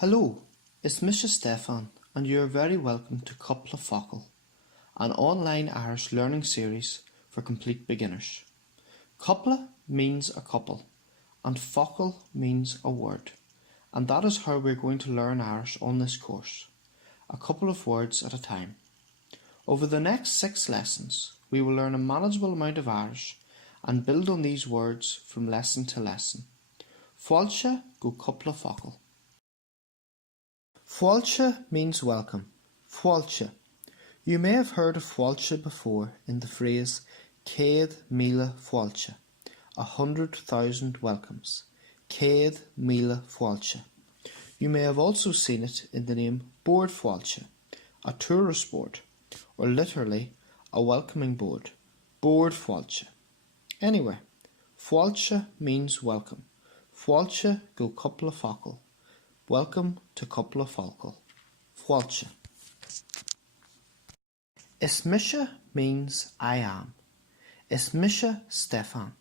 Hello, it's Mr. Stefan and you are very welcome to Coupla Focal, an online Irish learning series for complete beginners. Coupla means a couple and focal means a word, and that is how we're going to learn Irish on this course, a couple of words at a time. Over the next 6 lessons, we will learn a manageable amount of Irish and build on these words from lesson to lesson. Fáilte go Coupla Focal. Fáilte means welcome. Fáilte. You may have heard of fáilte before in the phrase Céad Míle Fáilte, 100,000 welcomes. Céad Míle Fáilte. You may have also seen it in the name Bord Fáilte, a tourist board, or literally a welcoming board. Bord Fáilte. Anyway, fáilte means welcome. Fáilte go Coupla Focal. Welcome to Coupla Focal. Fáilte. Is Misha means I am. Is Misha Stefan.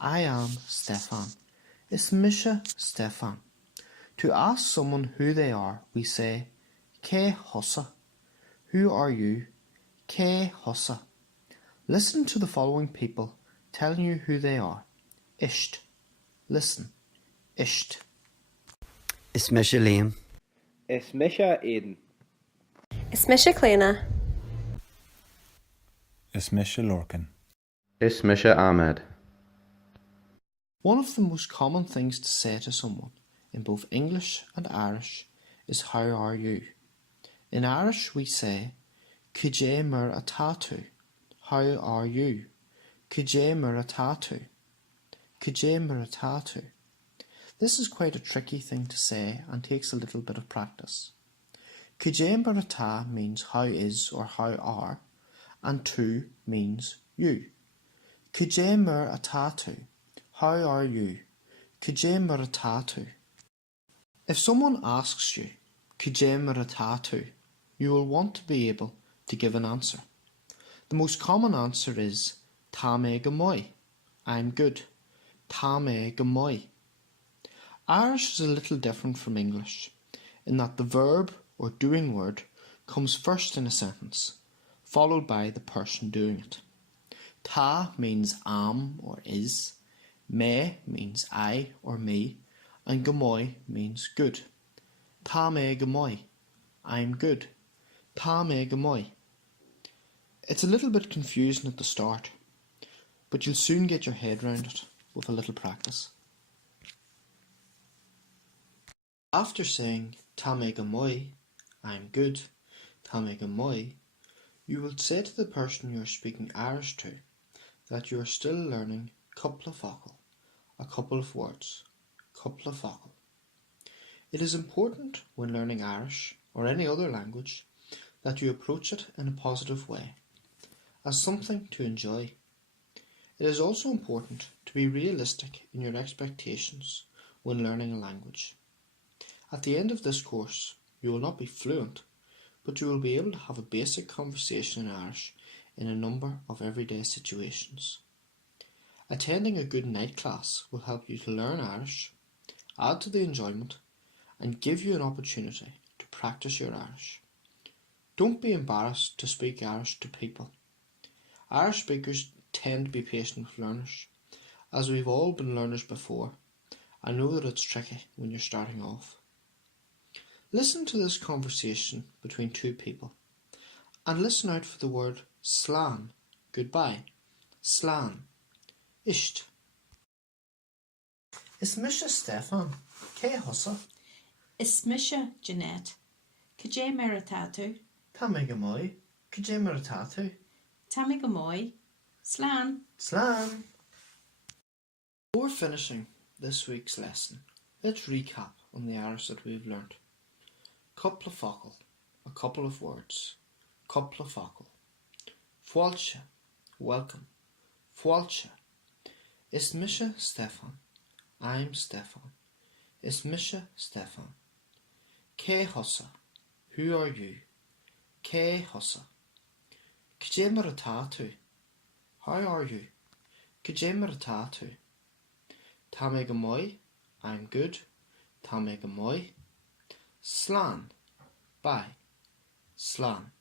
I am Stefan. Is Misha Stefan. To ask someone who they are, we say, Cé thosa. Who are you? Cé thosa. Listen to the following people telling you who they are. Isht. Listen. Isht. Is Misha Liam. Is Misha Aidan. Is Misha Cléna. Is Misha Lorcan. Is Misha Ahmed. One of the most common things to say to someone in both English and Irish is how are you? In Irish we say Cuide mar atá. How are you? Cuide mar atá. Cuide mar atá. This is quite a tricky thing to say and takes a little bit of practice. Cuide mar atá means how is or how are, and tu means you. Cuide mar atá. How are you? Cuide mar atá. If someone asks you, Cuide mar atá, you will want to be able to give an answer. The most common answer is Tá mé go maith. I'm good. Tá mé go maith. Irish is a little different from English in that the verb or doing word comes first in a sentence, followed by the person doing it. Tá means am or is, mé means I or me, and go maith means good. Tá mé go maith. I'm good. Tá mé go maith. It's a little bit confusing at the start, but you'll soon get your head round it with a little practice. After saying Tá mé go maith, I'm good, Tá mé go maith, you will say to the person you are speaking Irish to that you are still learning Coupla Focal, a couple of words, Coupla Focal. It is important when learning Irish or any other language that you approach it in a positive way, as something to enjoy. It is also important to be realistic in your expectations when learning a language. At the end of this course, you will not be fluent, but you will be able to have a basic conversation in Irish in a number of everyday situations. Attending a good night class will help you to learn Irish, add to the enjoyment, and give you an opportunity to practice your Irish. Don't be embarrassed to speak Irish to people. Irish speakers tend to be patient with learners. As we've all been learners before, I know that it's tricky when you're starting off. Listen to this conversation between two people and listen out for the word slán, goodbye. Slán. Isht. Is Misha Stefan. Cé thosa. Is Misha Jeanette. Cuide mar atá. Tá mé go maith. Cuide mar atá. Tá mé go maith. Slán. Slán. Before finishing this week's lesson, let's recap on the Irish that we've learnt. Coupla Focal, a couple of words. Coupla Focal. Fáilte, welcome. Fáilte. Is Misha Stefan. I'm Stefan. Is Misha Stefan. Cé thosa. Who are you? Cé thosa. Cuide mar atá. How are you? Cuide mar atá. Tá mé go maith. I'm good. Tá mé go maith. Slán, by, slán.